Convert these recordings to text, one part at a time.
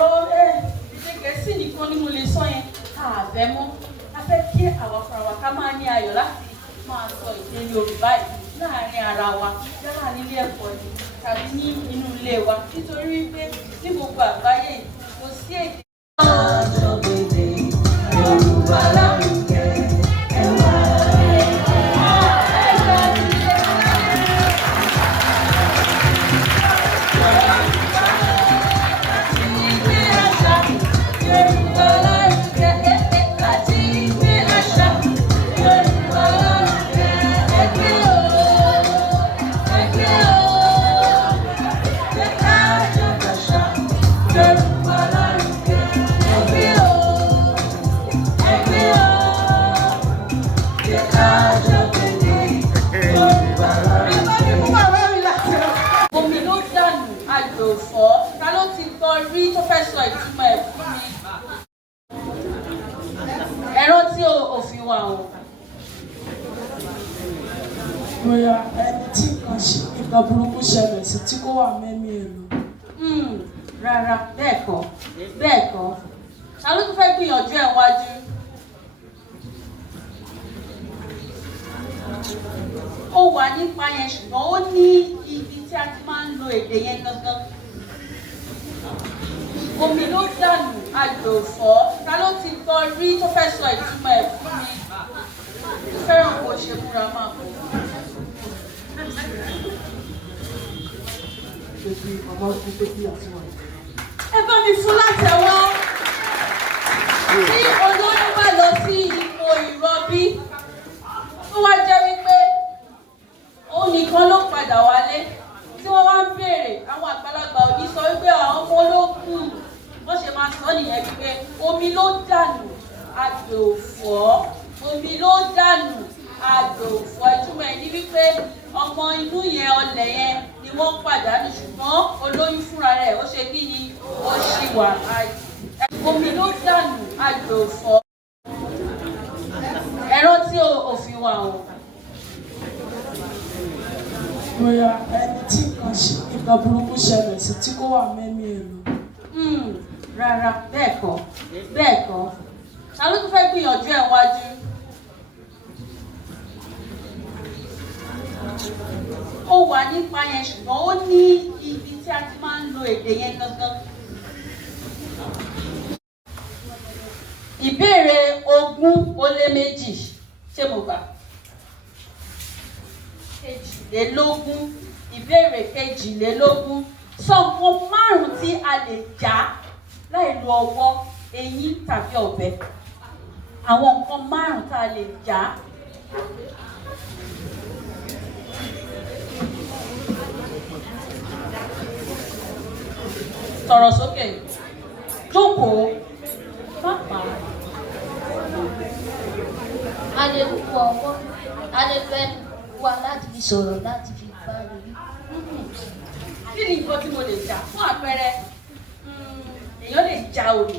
ọ̀rọ̀ èdè Gẹ̀ẹ́sì nìkan ni mo lè sọ yẹn àbẹ̀ mọ́ a fẹ́ kí àwa fúnra wa ká máa ní ayọ̀ láti máa sọ èdè Yorùbá yìí láàárín ara wa yálà nílé ẹ̀kọ́ ni tàbí ní inú ilé wa nítorí wípé ní gbogbo àgbáyé yìí kò sí èdè. Yorùbá lárugẹ ẹwà rí tó fẹ́ sọ ìtumọ̀ ẹ̀ fún mi. Ẹ̀rọ tí òfin wà o. Bóyá ẹni tí nǹkan burúkú ṣẹlẹ̀ sí tí kò wà mẹ́mí èrò. Rárá, bẹ́ẹ̀ kọ́, bẹ́ẹ̀ kọ́. Ta ló tún fẹ́ gbìyànjú ẹ̀ wájú? Ó wà nípa yẹn ṣùgbọ́n ó ní ibi tí a ti máa ń lo èdè yẹn gangan. Omi ló dànù àjò fọ́. Ta ló ti gbọ́ rí tó fẹ́ sọ ìtumọ̀ ẹ̀ fún mi? Mo fẹ́ràn kó ṣe múra máa bọ̀. Ẹ bá mi fún látẹ̀wọ́. Tí olóyún bá lọ sí ipò ìrọbí, ó wá jẹ́ wípé òun nìkan ló padà wálé. Tí wọ́n wá ń béèrè, àwọn àgbàlagbà òní sọ wípé àwọn ọmọ olókùn wọ́n ṣe máa sọ nìyẹn wípé omi ló dànù àjò fọ́. Omi ló dànù àjò fọ́. Ìtumọ̀ ẹ̀ ní wípé ọmọ inú yẹn ọlẹ̀ yẹn ni wọ́n pàdánù ṣùgbọ́n olóyún fúnra rẹ̀ ó ṣe kí ni ó ṣì wà láàyè. Omi ló dànù àjò fọ́. Ẹ̀rọ tí òfin wà o. Bóyá ẹni tí nǹkan burúkú ṣẹlẹ̀ sí tí kò wà mẹ́mí èrò. Rárá, bẹ́ẹ̀ kọ́, bẹ́ẹ̀ kọ́. Ta ló tún fẹ́ gbìyànjú ẹ̀ wájú? Ó wà nípa yẹn ṣùgbọ́n ó ní ibi tí a ti máa ń lo èdè yẹn gangan. Ìbéèrè 20 ṣé mo gbà? 22. Ìbéèrè 22. Sọ nǹkan 5 tí a lè já láì lo ọwọ́, eyín tàbí ọ̀bẹ. Àwọn nǹkan 5 tá a lè já. Sọ̀rọ̀ sókè. Jókòó. Pápá. A lè fọ ọwọ́, a lè fẹ́ wá láti fi sọ̀rọ̀ láti fi bá rí. Kí ni nǹkan tí mo lè já? Fún àpẹẹrẹ, èèyàn lè já olè.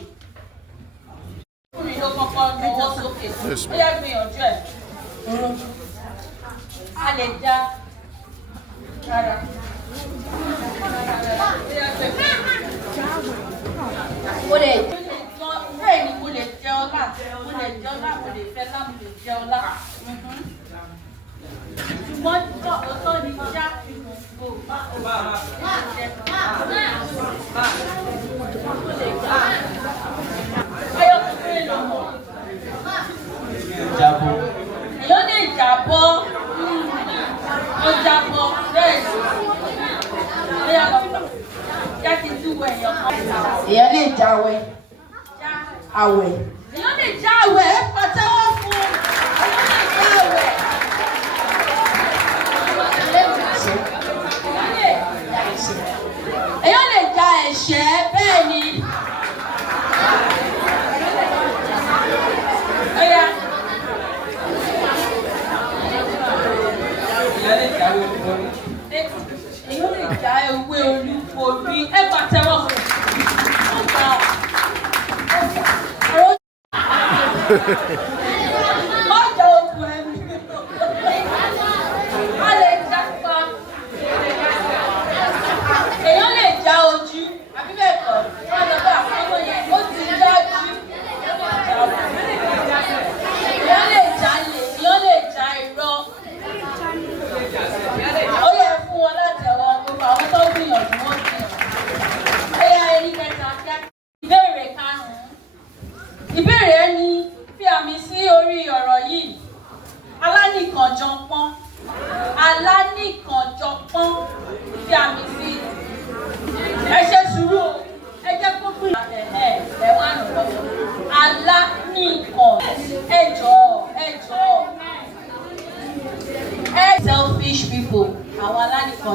Ọkùnrin ló kọ́kọ́ lọ́wọ́ sókè. Ó yá gbìyànjú ẹ̀. A lè já rárá. Mo lè bẹ́ẹ̀ ni mo lè jẹ ọlá. Mo lè jẹ ọlá, mo lè fẹ́ lá, mo lè jẹ ọlá. Ṣùgbọ́n ọ̀tọ̀ ni já èèyàn lè jábọ́. Ó jábọ́ bẹ́ẹ̀ ni. Bóyá lọ́pàá. Jẹ́ kí n túwọ̀ èèyàn kan. Èèyàn lè jáwé. Àwẹ̀. Èèyàn lè já àwẹ̀, ẹ pàtẹ́wọ́ fún un. Èèyàn lè já àwẹ̀. Èèyàn lè já ẹ̀ṣẹ̀ bẹ́ẹ̀ ni. Ọ̀yá. Èèyàn lè já ewé olúborí, ẹ pàtẹ́wọ́ fún un. Ọjà okùn ẹni. A lè já pa. Èèyàn lè já ojú, àbí bẹ́ẹ̀ kọ́? Wọ́n lọ bá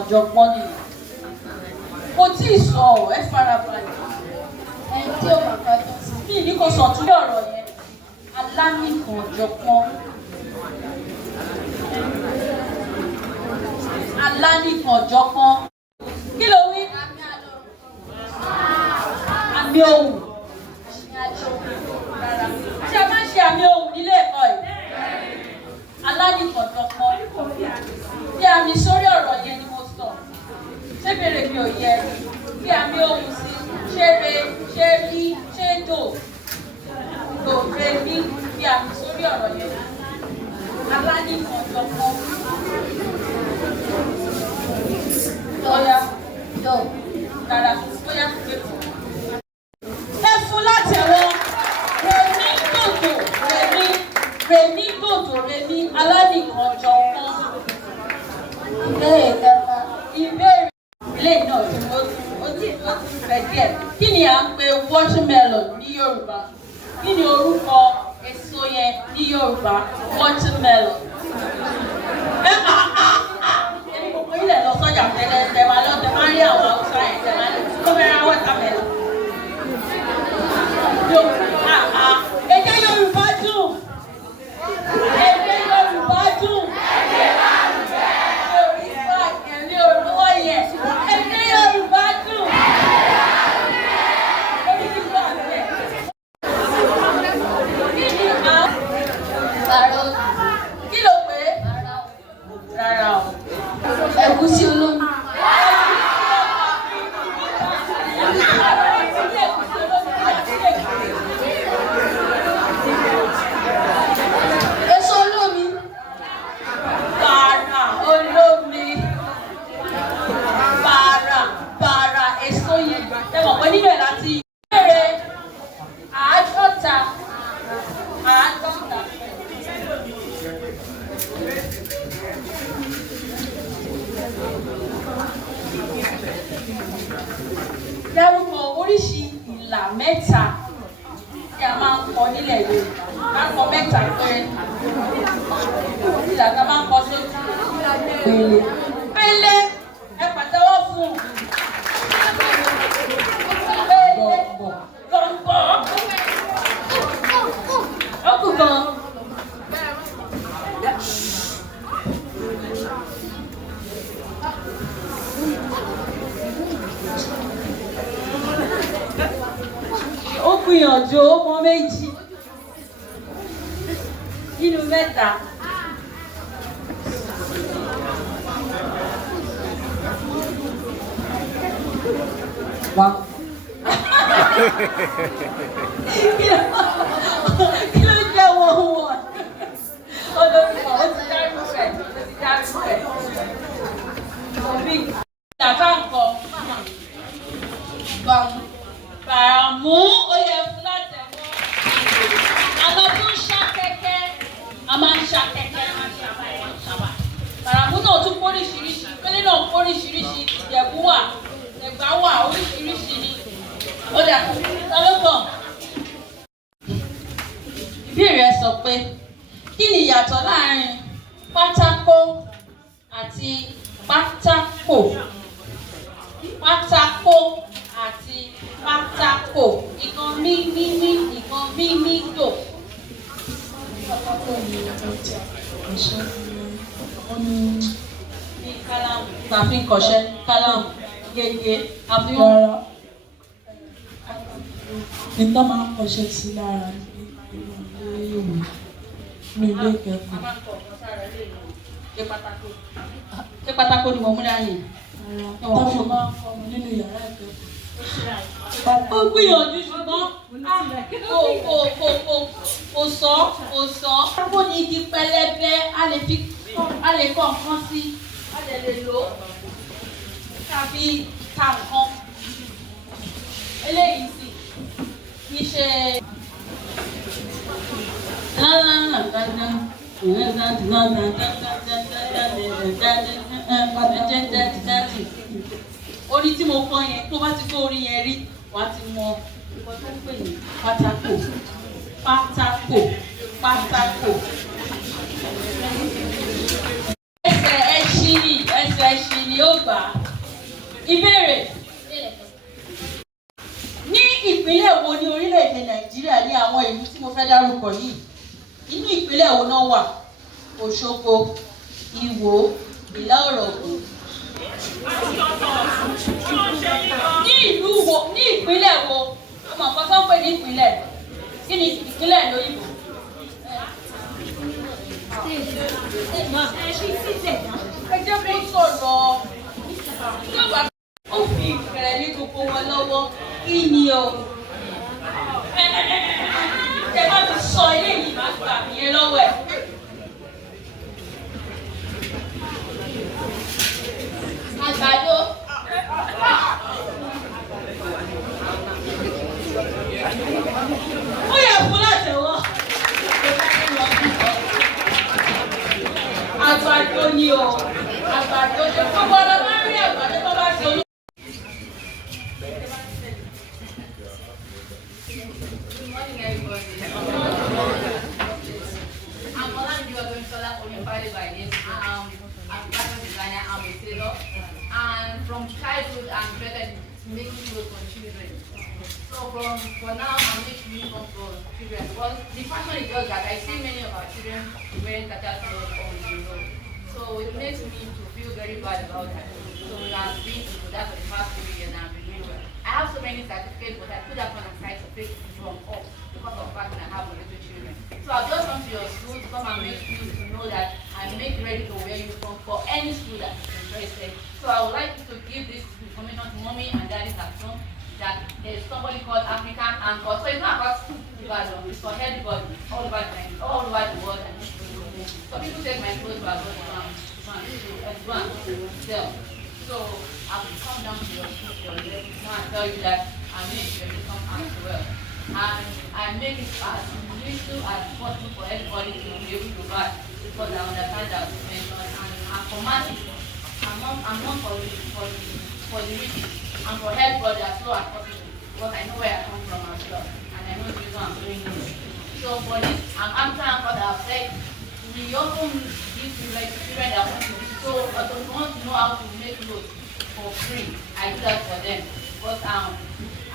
ọ̀jọ̀gbọ́n nìyẹn. Kò tí ì sọ ọ́, ẹ farabalẹ̀. Ẹni tí ò bàbá tó sí. Bí ní kò sọ tún ọ̀rọ̀ yẹn, alánìkan ọ̀jọ̀gbọ́n. Alánìkan ọ̀jọ̀gbọ́n. Kí ló wí? Àmì ohùn. Ṣé a máa ń ṣe àmì ohùn nílé ẹ̀kọ́ yìí? Alánìkan ọ̀jọ̀gbọ́n. Bí àmì sórí ọ̀rọ̀ yẹn ni mo sọ. Ṣé bèrè mi ò yẹ? Bí àmì ohùn sí. Ṣé re, ṣé rí, ṣé dò? Dò re mí. Bí àmì sórí ọ̀rọ̀ yẹn. Alánìkan ọ̀jọ̀gbọ́n. Lọ́yà. Yọ. Rárá, bóyá pé fún. Ẹ fún látẹ̀wọ́. Rèmí dòdò, rèmí dòdò, rèmí alánìkan ọ̀jọ̀gbọ́n. Ìbéèrè kẹta. Ìbéèrè ilé náà tí ó ti fẹ́ díẹ̀. Kí ni à ń pe watermelon ní Yorùbá? Kí ni orúkọ èso yẹn ní Yorùbá? Watermelon. Èmi kò pé ilẹ̀ lọ sọ́jà tẹ́lẹ̀ tẹ́ máa lọ tẹ́ máa rí àwọn Haúsá yẹn tẹ́ máa lọ tó fẹ́ ra watermelon. Èdè Yorùbá dùn. Èdè Yorùbá dùn. Kí ló pé? Rárá o. Ẹ̀gúsí olómi. Èso olómi. Bàrà olómi. Bàrà èso yẹn. Ẹ mọ̀ pé nínú ẹ̀ láti béèrè àádọ́ta. Dárúkọ oríṣi ìlà mẹ́ta tí a máa ń kọ nílẹ̀ Yorùbá. A ń kọ mẹ́ta péré. Ìlà tá a máa ń kọ sójú. Pélé. Pélé. Ẹ pàtẹ́wọ́ fún un. Pélé. Gọ̀ǹbọ̀. Ó kù gan. Ó gbìyànjú ọmọ méjì nínú mẹ́ta. Wá. Kí ló jẹ́ wọ́n? Olórúkọ ó ti dárú rẹ̀. Òbí ìyàtọ̀ nǹkan. Bàràmú ó yẹ fún látẹ̀wọ́. Àwọn tó ń ṣàkẹ́kẹ́, a máa ń ṣàkẹ́kẹ́, a máa ń ṣàbà. Bàràmú náà tún póríṣiríṣi, pélé náà póríṣiríṣi, Ìjẹ̀bú wà, Ẹ̀gbá wà, oríṣiríṣi ni. Ó dà, ta ló kàn? Ìbéèrè ẹ sọ pé, kí ni ìyàtọ̀ láàárín pátákó àti pátákò? Pátákó àti pátákò. Ìkan mí, ìkan mí dò. Pátákó ni ọjà ìṣẹ́ ní Bí kálámù, tàbí kọ̀ṣẹ́, kálámù, gègé, àfihàn. rárá. Iná máa ń kọṣẹ́ sí lára ní ilé-ìwé, ní ilé ìkẹ́kọ̀ọ́. Ṣé pátákó ni mo mú dání? Tọ́jú máa ń kọ́ mi nínú yàrá ìkẹ́kọ̀ọ́. Ó gbìyànjú ṣùgbọ́n kò sọ. Pátákó ni igi pẹlẹbẹ, a lè kọ nǹkan sí, a lè lò ó tàbí ka nǹkan. Eléyìí sì kì í ṣe. Orí tí mo kọ yẹn tó bá ti kó orí yẹn rí wàá ti mọ nǹkan tó ń pè ní pátákò. Ẹsẹ̀ ẹṣin ni yóò gbà. Ìbéèrè. Ní ìpínlẹ̀ wo ní orílẹ̀-èdè Nàìjíríà ní àwọn ìlú tí mo fẹ́ dárúkọ yìí? Inú ìpínlẹ̀ wo náà wà? Òṣogbo, Ìwó, Ìlá-Ọ̀ràngún. Ní ìlú wo, ní ìpínlẹ̀ wo? Ọmọ nǹkan tó ń pè ní ìpínlẹ̀. Kí ni ìpínlẹ̀ lóyìnbó? Ẹ jẹ́ kó sọ̀rọ̀. Yóò ó fi ìkẹrẹ ní gbogbo wọn lọ́wọ́. Kí ni o? Ẹ bá mi sọ eléyìí máa gbà mí yẹn lọ́wọ́ ẹ̀. Àgbàdo. Ó yẹ fún látẹ̀wọ́. Àgbàdo ni o. Àgbàdo ni gbogbo ọ̀nà máa ń rí àgbàdo tó bá ṣe olú. Good morning, everybody. I'm Orita by name. I'm a fashion designer. I'm a tailor, and from childhood, I'm better making clothes for children. So for now, I'm making uniform for children. Because the fashion is just that I see many of our children wearing tata clothes on the road. So it makes me to feel very bad about that. So I've been into that for the past 3 years, and I'm doing well. I have so many certificates, but I put that one aside to take from up because of the fact that I have little children. So I've just come to your school to come and make you to know that I make ready to wear uniform for any school that is interested. So I would like you to give this information to mommy and daddy at home that there is somebody called African Anchor. So it's not about Ibadan, it's for everybody, all over the world. So people take my clothes to sell. So I will come down to your school and tell you that I make your uniform as well. And I make it as little as possible for everybody to be able to buy, because I understand that we mentioned, and I'm commanding. I'm not for the rich. I'm for everybody as low as possible, because I know where I come from as well, and I know the reason I'm doing this. So for this, I'm after what I've said. We also give to like children that want to do so, but don't want to know how to make clothes for free. I do that for them, because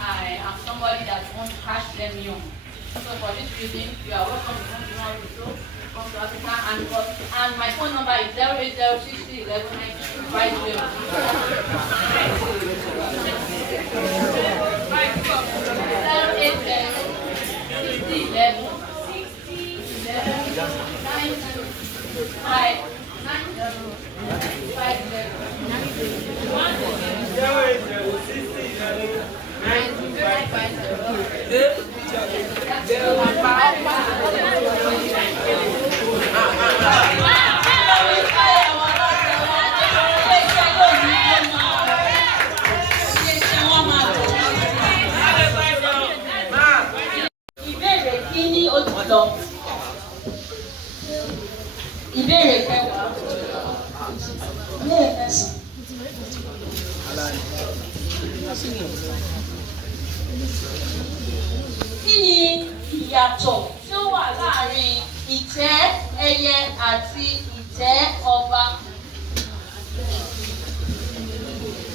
I am somebody that wants to catch them young. So for this reason, you are welcome to come to my show, come to Africa, and my phone number is 08060 11 90 Ìbéèrè kẹwàá. Kí ni ìyàtọ̀ tí ó wà láàárín ìtẹ́ ẹyẹ àti ìtẹ́ ọba?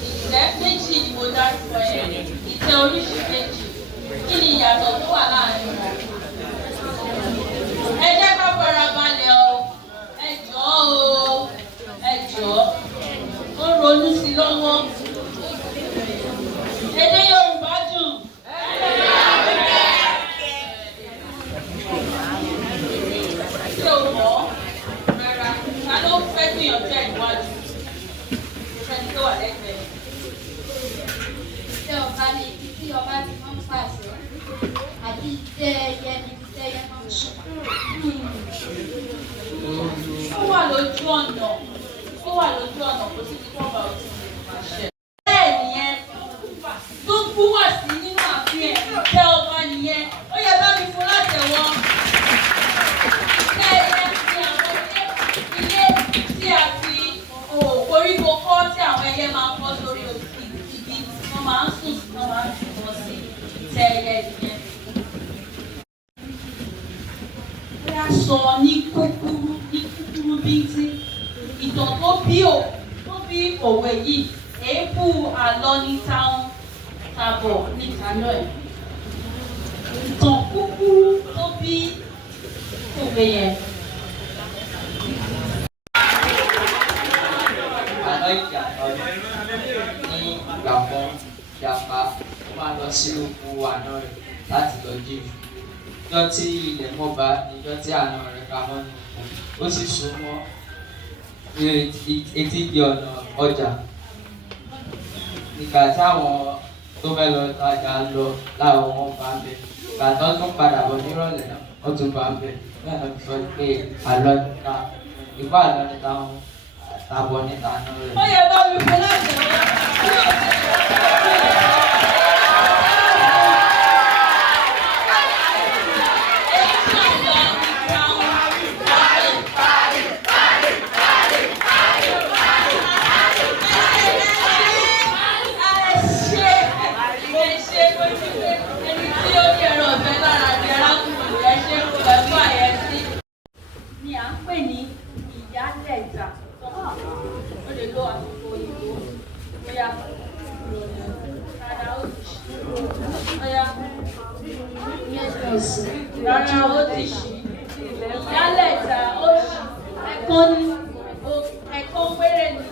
Ìtẹ́ méjì ni mo dárúkọ ẹ̀, ìtẹ́ oríṣi méjì. Kí ni ìyàtọ̀ tó wà láàárín wọn? Ẹ jẹ́ ká fara balẹ̀ o. Ẹ jọ̀ọ́ o. Ẹ jọ̀ọ́. Ó ń ronú sí lọ́wọ́. Èdè Yorùbá dùn. Ṣé o mọ̀? Rárá. Ta ló fẹ́ gbìyànjú ẹ̀ níwájú? Ṣẹ́ni tó wà lẹ́gbẹ̀ẹ́. Ìtẹ́ ọba ni ibi tí ọba ti máa ń pàṣẹ, àbí ìtẹ́ ẹyẹ ni ibi tí ẹyẹ máa ń sùn. Ó wà lójú ọ̀nà. Ó wà lójú ọ̀nà kò sí ní kọ́ba òtún lè pàṣẹ. Bẹ́ẹ̀ nìyẹn tó gbúwà sí nínú ààfin ẹ̀ ìtẹ́ ọba nìyẹn. Ó yẹ bá mi fún látẹ̀wọ́. Ìtẹ́ ẹyẹ ti àwọn ilé tí a fi koríko kọ́ tí àwọn ẹyẹ máa ń kọ́ sórí ibi wọ́n máa ń sùn sí wọ́n máa ń sùn wọ́n sí ìtẹ́ ẹyẹ nìyẹn. Bí a sọ ní kúkúrú bíntín ìtàn tó bí òwe yìí èébú àlọ́ ní táwọn tàbọ̀ níta náà ẹ̀. Ìtàn kúkúrú tó bí òwe yẹn. Àlọ́ Ìjàpá ní ìgbà kan Ìjàpá máa lọ sí oko àná rẹ̀ láti lọ jí ìfún. Ìjọ́ tí ilẹ̀ mọ́ bá níjọ́ tí àná rẹ̀ ká mọ́ ní oko, ó sì sún mọ́ etí di ọ̀nà ọjà. Ìgbà tí àwọn tó fẹ́ lọ tajà lọ láwọn wọn bá ń bẹ̀. Ìgbà tó tún padà bọ̀ nírọ̀lẹ́ náà wọ́n tún bá ń bẹ̀. Bẹ́ẹ̀ náà sọ pé àlọ́ níta ìgbà àlọ́ níta wọn àtàbọ̀ níta náà rẹ̀. Ó yẹ bá mi fún láti wá. Ni à ń pè ní ìyálẹ̀ta. Ó lè lo àsìkò òyìnbó. Bóyá rárá ó ti ṣí. Bóyá rárá ó ti ṣí. Ìyálẹ̀ta ó ṣí. Ẹ̀kan ní ẹ̀kan péré ni.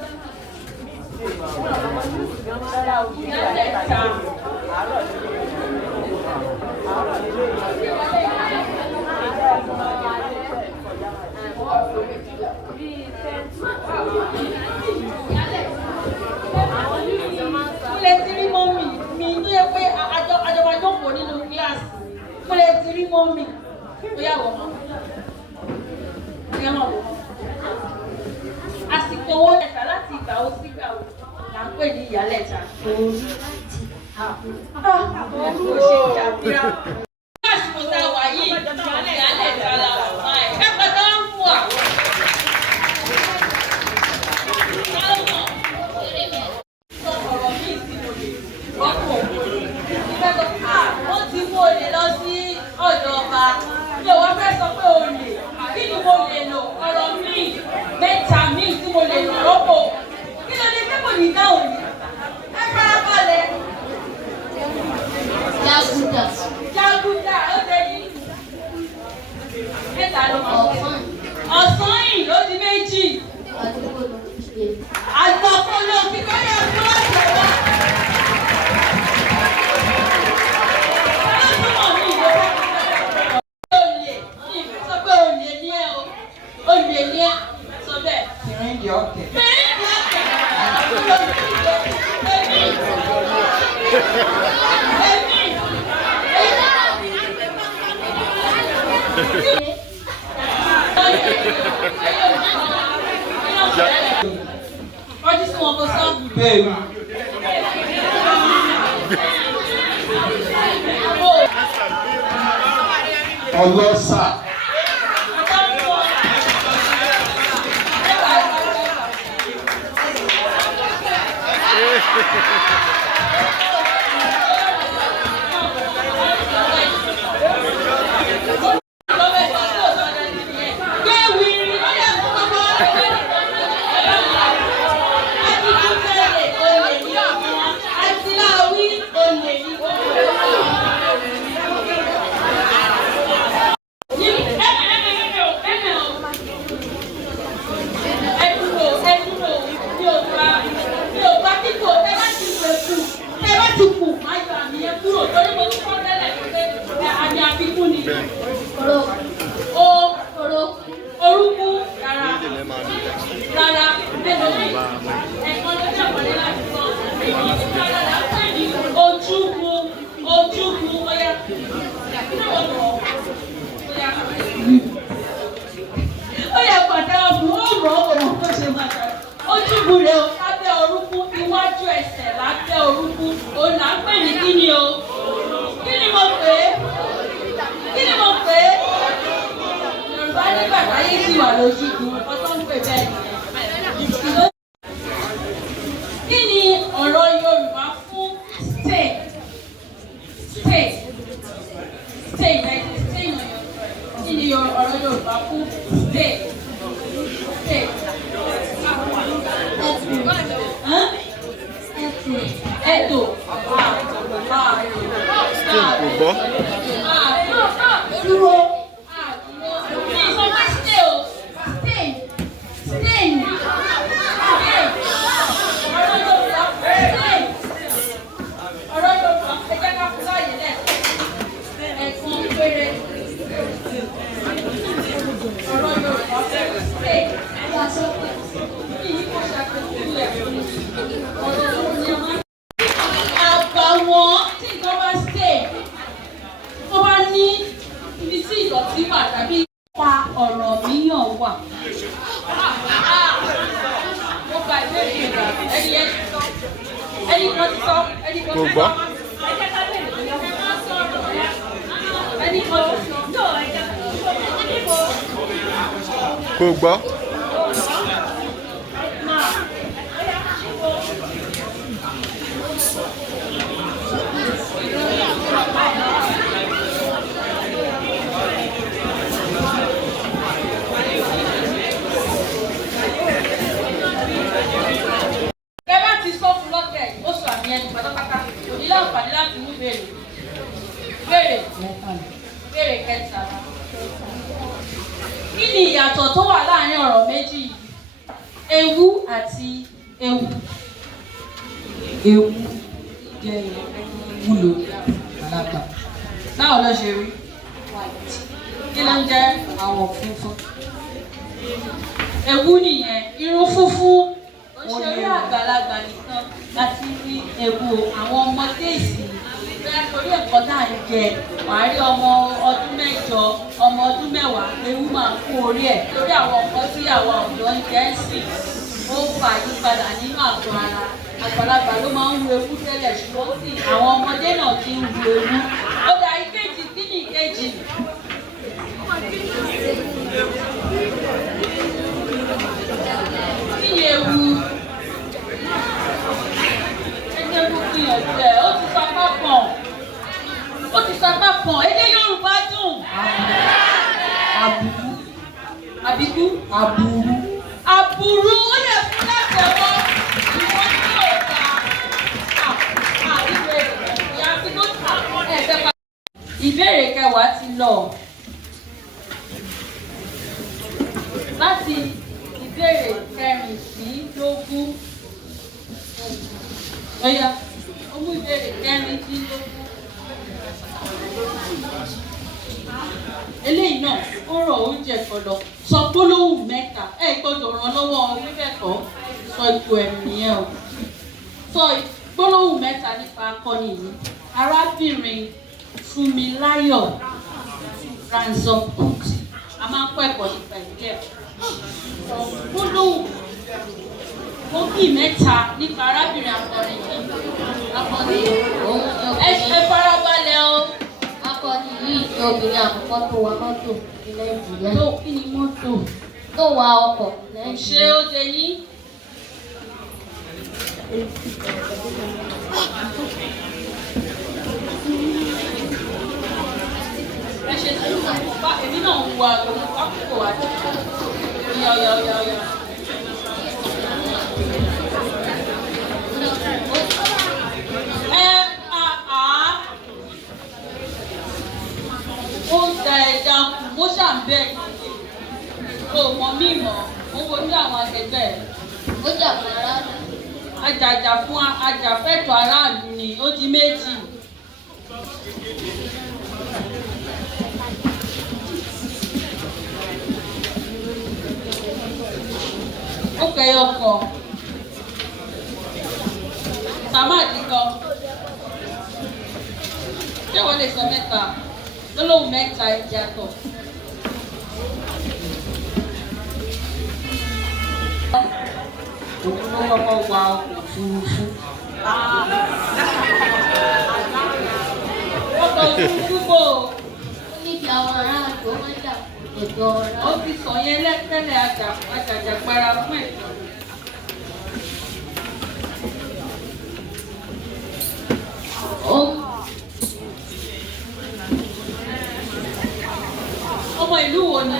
Ìyálẹ̀ta. Mo lè ti rí mọ́mì mi tó yẹ pé àjọba jókòó nínú kíláàsì. Mo lè ti rí mọ́mì tó yà wọ̀ mọ́. Àsìkò owó ẹ̀ta láti ìgbà wo sí ìgbà wo là ń pè ní ìyálẹ̀ta. Àsìkò tá a wà yìí, ìyálẹ̀ta la wà báyìí. Ẹ pàtó wá ń fún wa. Ọ̀rọ̀ mi ti mo lè rọ́pò. Wọ́n ti mú olè lọ sí ọ̀dọ̀ ọba. Mi ò wá fẹ́ sọ pé olè. Kí ni mo lè lò? Ọ̀rọ̀ mi mẹ́ta mi tí mo lè lò rọ́pò. Kí ló dé tẹ́kọ̀ ní dáhùn ni? Ẹ farabalẹ̀. Jaguda. Jaguda ó lè ní. Mẹ́ta ló máa ń fún. Ọ̀sán yìí ló di méjì. Àgbọ̀kọ̀ ló fi kọ́lé ọdún ọ̀sẹ̀ wá. Ọlọ́sùnmọ̀ mi ìwé olè sọ pé olè ní ẹ o. Olè ní ẹ sọ bẹ́ẹ̀. Ìrìndì ọ̀kẹ́. Ìrìndì ọ̀kẹ́. Ọdún sí wọn kò sọ. Bẹ́ẹ̀ni. Ọlọ́sà. Ó yẹ pàtàkì fún ọ̀rọ̀ ọ̀rọ̀ tó ṣe máa ṣe. Ojúbu rẹ̀ o, lábẹ́ orúnkún, iwájú ẹsẹ̀ lábẹ́ orúnkún, òun là ń pè ní kí ni o? Kí ni mo pè é? Kí ni mo pè é? Yorùbá nígbà táyé sì wà lójúbu, ọtọ́ ń pè bẹ́ẹ̀ nìyẹn. Kí ni ọ̀rọ̀ Yorùbá fún stay? Stay. Stay like stay on your friend. Kí ni ọ̀rọ̀ Yorùbá fún stay? Stay. Edo. Dúró. Mi sọ pé stay o. Stay. Stay. Ọ̀rọ̀ Yorùbá. Stay. Ọ̀rọ̀ Yorùbá. Ẹ jẹ́ ká fún láàyè lẹ̀. Ẹ̀sùn péré. Ọ̀rọ̀ Yorùbá fẹ́ stay. Wà sọ pé kí yìí kò ṣàkóso ẹ̀ fún mi. Ọ̀rọ̀ Yorùbá. Àbàwọ́n tí nǹkan bá stay. Tó bá ní ibi tí ìdọ̀tí wà tàbí pa ọ̀rọ̀ míyàn wà. Mo gba ìbéèrè ìgbà ẹni yẹn ti sọ. Ẹni kan ti sọ. Ẹni kan ti sọ. Ẹ jẹ́ ká bẹ̀rẹ̀ pé ọmọ máa ń sọ̀rọ̀. Ẹni kan ti sọ. Kò gbọ́. Ìbéèrè kẹta. Kí ni ìyàtọ̀ tó wà láàárín ọ̀rọ̀ méjì yìí? Ewu àti ewu. Ewu jẹ́ wúlò alága. Báwo ló ṣe rí? Kí ló ń jẹ́ àwọ̀ funfun? Ewu nìyẹn, irun funfun. Òṣèré àgbàlagbà nìkan láti rí ewu àwọn ọmọdé ìsìn. Torí ẹ̀kọ́ tá à ń jẹ, wàá rí ọmọ ọdún mẹ́jọ, ọmọ ọdún mẹ́wàá, ewu máa kú orí ẹ̀. Torí àwọn ọkọ tí àwọn ọ̀dọ́ ń jẹ́ sìn, ó fa àyípadà nínú àgọ́ ara. Àgbàlagbà ló máa ń wu ewu tẹ́lẹ̀ ṣùgbọ́n sì àwọn ọmọdé náà ti ń wu ewu. Ó dà ìkejì, kí ni ìkejì? Kí ni ewu? Ẹgbẹ́ gbìyànjú ẹ̀, ó ti sapá pọ̀n. Ó ti sapá pọ̀n. Èdè Yorùbá dùn. Àbùkù. Àbíkú. Àbùrú. Àbùrú ó yẹ fún láti ẹ̀wọ́. Ìwọ́n ní òòtà. Ìbéèrè ìyá tí ló ta ẹ̀fẹ́ pa. Ìbéèrè kẹwàá ti lọ. Láti ìbéèrè kẹrìndínlógún. Ọ̀yá, ó mú ìbéèrè kẹrìndínlógún. Eléyìí náà ó rọ̀ oúnjẹ kọ̀dọ̀. Sọ gbólóhùn mẹ́ta. Ẹ gbọ́dọ̀ ràn lọ́wọ́ wíwẹ̀kọ́. Sọ ipò ẹ̀mí nìyẹn o. Sọ gbólóhùn mẹ́ta nípa akọni yìí. Arábìnrin Fúnmiláyọ̀ Ransom Kuti. A máa ń kọ́ ẹ̀kọ́ nípa ìdílé ẹ̀. Sọ gbólóhùn gbòógì mẹ́ta nípa arábìnrin akọrin yìí. Akọni yìí Ẹ farabalẹ̀ o. akọni yìí ni obìnrin àkọ́kọ́ tó wa mọ́tò ní Nàìjíríà. Tó kí ni mọ́tò? Tó wa ọkọ̀ Ṣé Nàìjíríà. ó ṣe ní? Ẹ ṣe sùúrù bá èmi náà ń wo àgbo àkókò wa. Ọ̀yà. Ó ń da ẹja kù, mo ṣàǹbẹ̀ kò mọ̀ mí mọ̀, mo wojú àwọn akẹgbẹ́ ẹ̀. Ó jà fún aráàlú. Ajàjà fún ajàfẹ́tọ̀ aráàlú ni ó di méjì. Ó kẹyọ kan. Sàmáàdì kan. Ṣé wọ́n lè sọ mẹ́ta? Gbólóhùn mẹ́ta ìyàtọ̀. Òun ló kọ́kọ́ wa ọkọ̀ òfurufú. Ọkọ̀ òfurufú bò. Ó níbi àwọn aráàlú ó máa ń jà fún ẹ̀tọ́ ọ̀rá. Ó ti sọ yẹn lẹ́tẹ̀lẹ̀ àjàjàgbara fún ẹ̀tọ́. Ọmọ ìlú wo ni?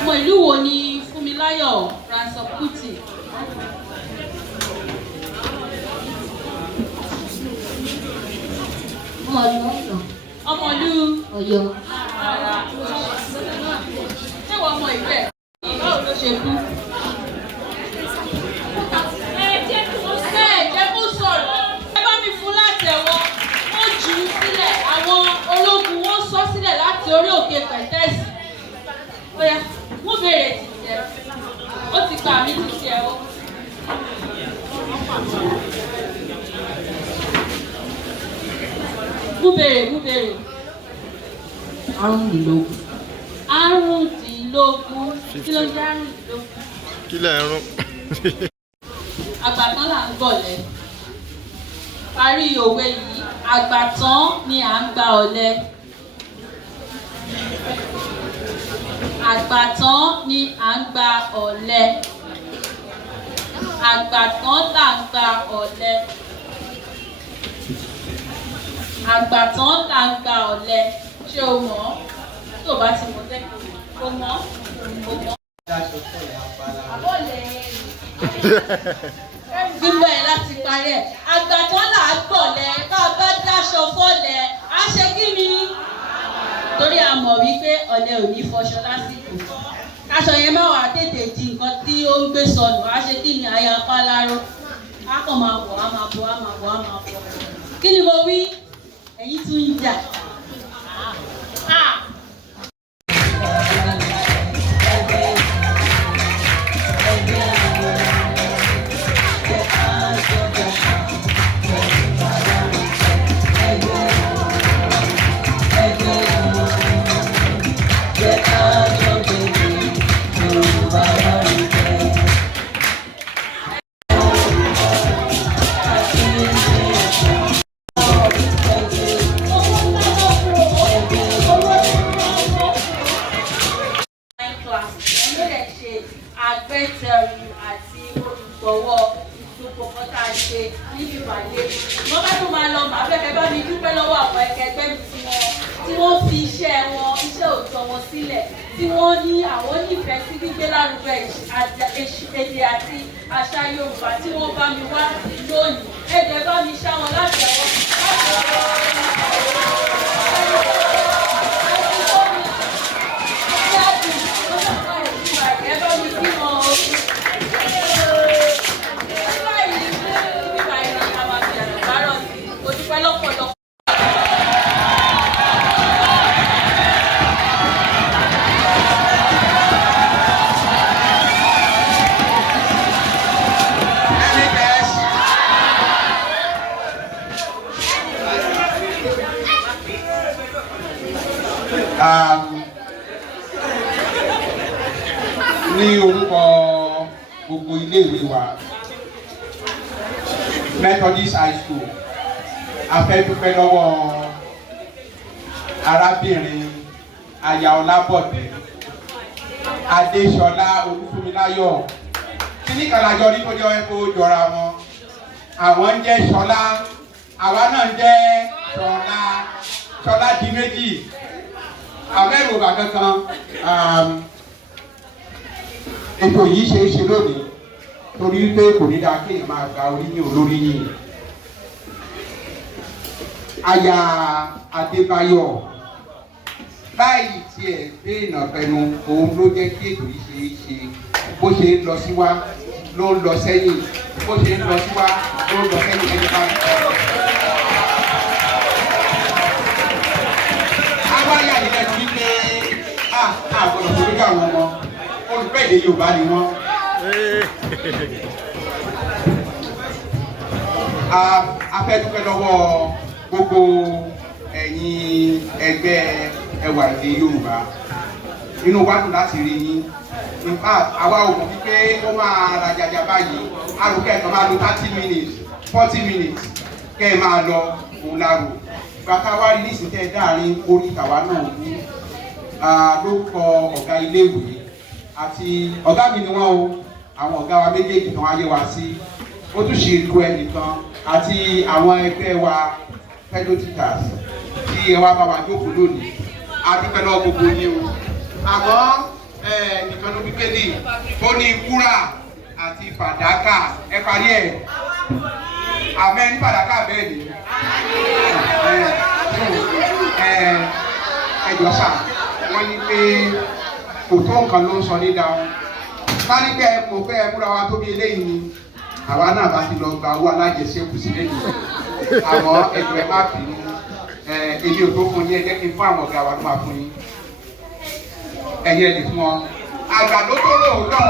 Ọmọ ìlú wo ni Fúnmiláyọ̀? Ọmọlú Ọ̀yọ́. ṣé wọ́n mọ ìlú ẹ̀? Báwo ló ṣe kú? Ẹ jẹ́ kó sọ̀rọ̀. Ẹ bá mi fún látẹ̀wọ́. Wọ́n jù ú sílẹ̀. Àwọn ológun wọ́n sọ sílẹ̀ láti orí òkè pẹ̀tẹ́sì. Ó yá, mú béèrè tìtẹ̀. Ó ti gbà mí tìtẹ̀ o. Mú béèrè. Àrùndínlógún. Kí ló jẹ́ àrùndínlógún? Kí lẹ̀ ń rún? Àgbàtán là ń gbọ̀lẹ. Parí òwe yìí, àgbàtán ni à ń gba ọ̀lẹ. Àgbàtán ni à ń gba ọ̀lẹ. Àgbàtán là ń gba ọ̀lẹ. Àgbàtán là ń gba ọ̀lẹ. Ṣé o mọ̀ ọ́? Tí o bá ti mọ̀ tẹ́kọ̀ọ́, o mọ̀ ọ́? O mọ̀ ọ́? Àbọ̀lẹ̀ gbígbọ́ ẹ̀ láti parí ẹ̀. Àgbàtán là á gbọ̀lẹ̀, bá a bá dáṣọ fọ́lẹ̀, á ṣe kí ni? Torí a mọ̀ wípé ọ̀lẹ ò ní fọṣọ lásìkò. Aṣọ yẹn má wàá tètè di nǹkan tí ó ń gbé sọnù, á ṣe kí ni? Aya páláró. Á kàn máa bọ̀, á máa bọ̀. Kí ni mo wí? Ẹ̀yin tún ń jà. Agbẹ́tẹ̀rù àti olùgbọ̀wọ́ ìdókòwò tá a ṣe níbi ìpàdé. Wọ́n bá tún máa lọ màá fẹ́ bá mi dúpẹ́ lọ́wọ́ àwọn ẹgbẹ́ mi tí wọ́n fi iṣẹ́ òòjọ́ wọn sílẹ̀, tí wọ́n ní àwọn nífẹ̀ẹ́ sí gbígbé lárugẹ èdè àti àṣà Yorùbá tí wọ́n bá mi wá lónìí. Ẹ̀jẹ̀ bá mi ṣá wọn láti ẹ̀wọ́. Ní orúkọ gbogbo iléèwé wa Methodist High School, a fẹ́ dúpẹ́ lọ́wọ́ arábìnrin Aya Ọlábọ̀dé Adéṣọlá Olúfúnmiláyọ̀. Kíní kan lájọ ní tó jẹ́ kó jọra wọn. Àwọn ń jẹ́ Ṣọlá, àwa náà ń jẹ́ Ṣọlá. Ṣọlá di méjì. Àbẹ́rù ọba kankan. Ètò yìí ṣe é ṣe lónìí torí pé kò ní dáa kéèyàn máa gba oríyìn olóríyìn. Aya Adébáyọ̀ láì tiẹ̀ dènà pẹ̀lú òun ló jẹ́ kí ètò yìí ṣe é ṣe. Bó ṣe ń lọ síwá ló ń lọ sẹ́yìn, bó ṣe ń lọ síwá ló ń lọ sẹ́yìn ẹni bá. Awáyà nílẹ̀ ti pé àgbọ̀dọ̀ tó lójú àwọn ọmọ olùgbé èdè Yorùbá ni wọ́n. A fẹ́ dúpẹ́ lọ́wọ́ gbogbo ẹ̀yin ẹgbẹ́ Ewa Ede Yoruba. Inú wa dùn láti rí yín. In fact, àwa ò mọ̀ wípé ó máa rajaja báyìí. Arúgbó ẹ̀kan máa lo 30 minutes, 40 minutes kẹ́ ẹ máa lọ òun lárò. Bàtà wá rí nísìnyí tẹ́ dáàrin Orita wa náà wú. Lórúkọ ọ̀gá iléèwé àti ọ̀gá mi ni wọ́n o, àwọn ọ̀gá wa méjèèjì kan wáyé wa sí. Ó tún ṣe ìlú ẹnìkan àti àwọn ẹgbẹ́ wa fellow teachers tí ẹ wá bá wa jókòó lónìí. A dúpẹ́ lọ́wọ́ gbogbo yín o. Àmọ́ nìkan ló wípé ní ó ní wúrà àti fàdákà ẹ parí ẹ̀ àmẹ́ ní fàdákà bẹ́ẹ̀ ni ẹjọ́ sà wọ́n ní pé kò tó nǹkan ló ń sọ ní dáhùn kárí pé mo fẹ́ múra wa tó bí eléyìí ni àwa náà bá ti lọ gba owó alájẹsẹ́kù sílẹ̀ yìí àmọ́ ẹjọ́ ẹ má bínú èmi ò tó fún yín ẹ jẹ́ kí n fún àwọn ọ̀gá wa ló máa fún yín ẹ̀yin ẹ̀ lè fún wọn àgbàdo tó lóòótọ́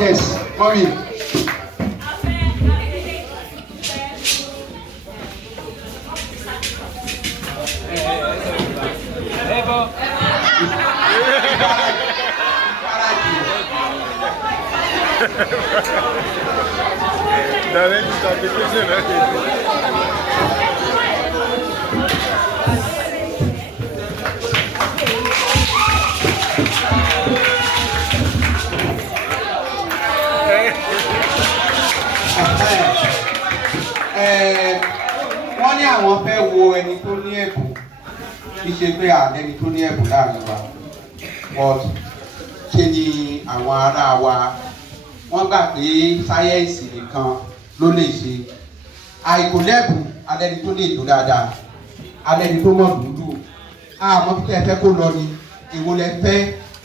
yes mommy. Direct interpretation, wọ́n ní àwọn fẹ́ wo ẹni tó ní ẹ̀bùn kì í ṣe pé ẹni tó ní ẹ̀bùn láàrin wa but ṣe ni àwọn ará wa wọ́n gbà pé sáyẹ́ǹsì nìkan ló lè ṣe àìkò lẹ́bùn alẹ́ni tó lè lò dáadáa alẹ́ni tó mọ̀ dúdú àmọ́ bí tẹ́ fẹ́ kó lọ ni èwo lẹ fẹ́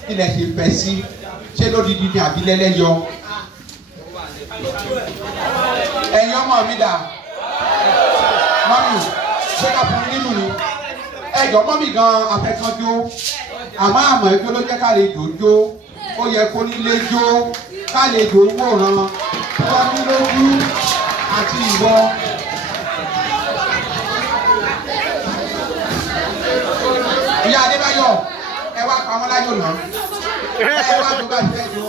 kí lẹ ṣe fẹ́ sí ṣé lódìdí ni àbí lẹ́lẹ́yọ ẹ̀yin ọmọ mi dà mọ́mì ṣé ká fún mi nínú ni ẹ̀jọ̀ mọ́mì gan afẹ́kànjó àmọ́ àmọ́ ẹgbẹ́ ló jẹ́ ká lè dòjó ó yẹ kó nílé jó ká lè dòwòrán wọ́n ní lójú àti ìwọ. Ìyá Adébáyọ̀ ẹ wá pa wọ́n láyò náà ẹ wá tó bá ti fẹ́ jó.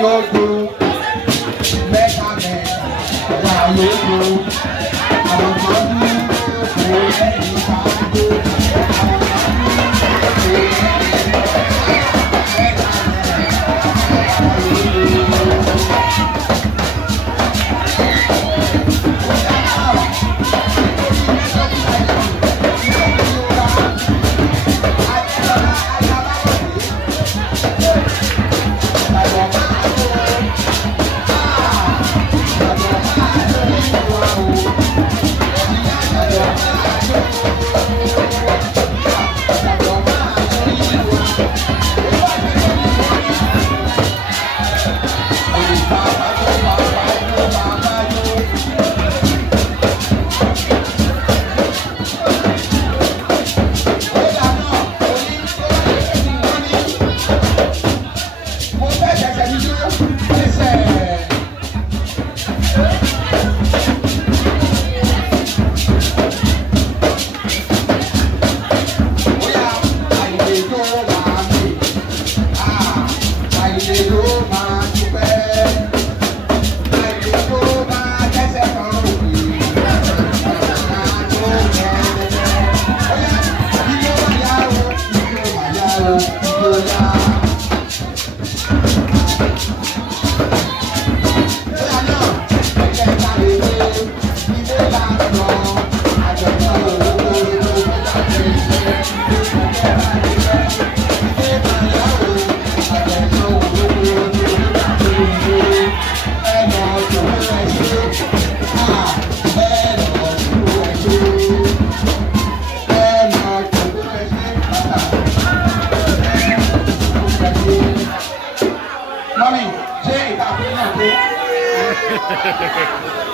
Yóò dúró mẹ́ta wà yóò dúró àwọn kan dúró kò lẹ́yìn ká dúró àwọn kan dúró kò lẹ́yìn ká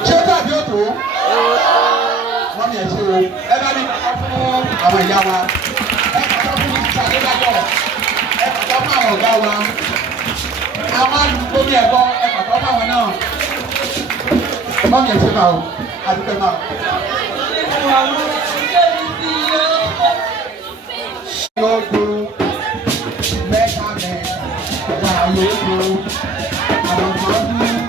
ṣé tàbí òtò wọ́n ní ẹ̀ṣẹ́ o ẹ bá mi kọ́ fún àwọn ìyá wa ẹ kọ́ fún ìṣàdédájọ́ ẹ kọ́ fún àwọn ọ̀gá wa àwọn alùpùpù bí ẹ̀kọ́ ẹ kọ́ fún àwọn náà wọ́n ní ẹ̀ṣẹ́ máa o àdúgbò máa. yóò dúró mẹ́ta wà yóò dúró àwọn kan dúró.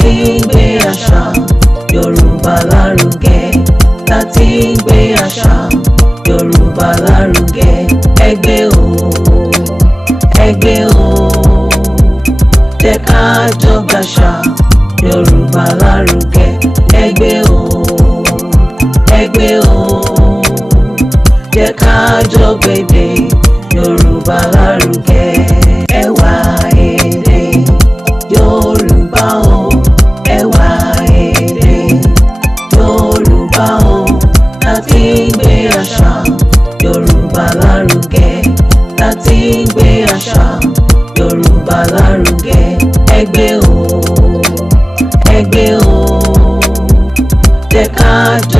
láti ń gbé àṣà Yorùbá lárugẹ, láti ń gbé àṣà Yorùbá lárugẹ. Ẹgbẹ́ o, ẹgbẹ́ o, jẹ́ ká jọ gbàṣà Yorùbá lárugẹ. Ẹgbẹ́ o, ẹgbẹ́ o, jẹ́ ká jọ gbèdé Yorùbá lárugẹ. Ẹwà èdè Yorùbá o, ẹwà èdè Yorùbá o, láti ń gbé àṣà Yorùbá lárugẹ, láti ń gbé àṣà Yorùbá lárugẹ. Ẹgbẹ́ o, ẹgbẹ́ o, jẹ́ ká jọ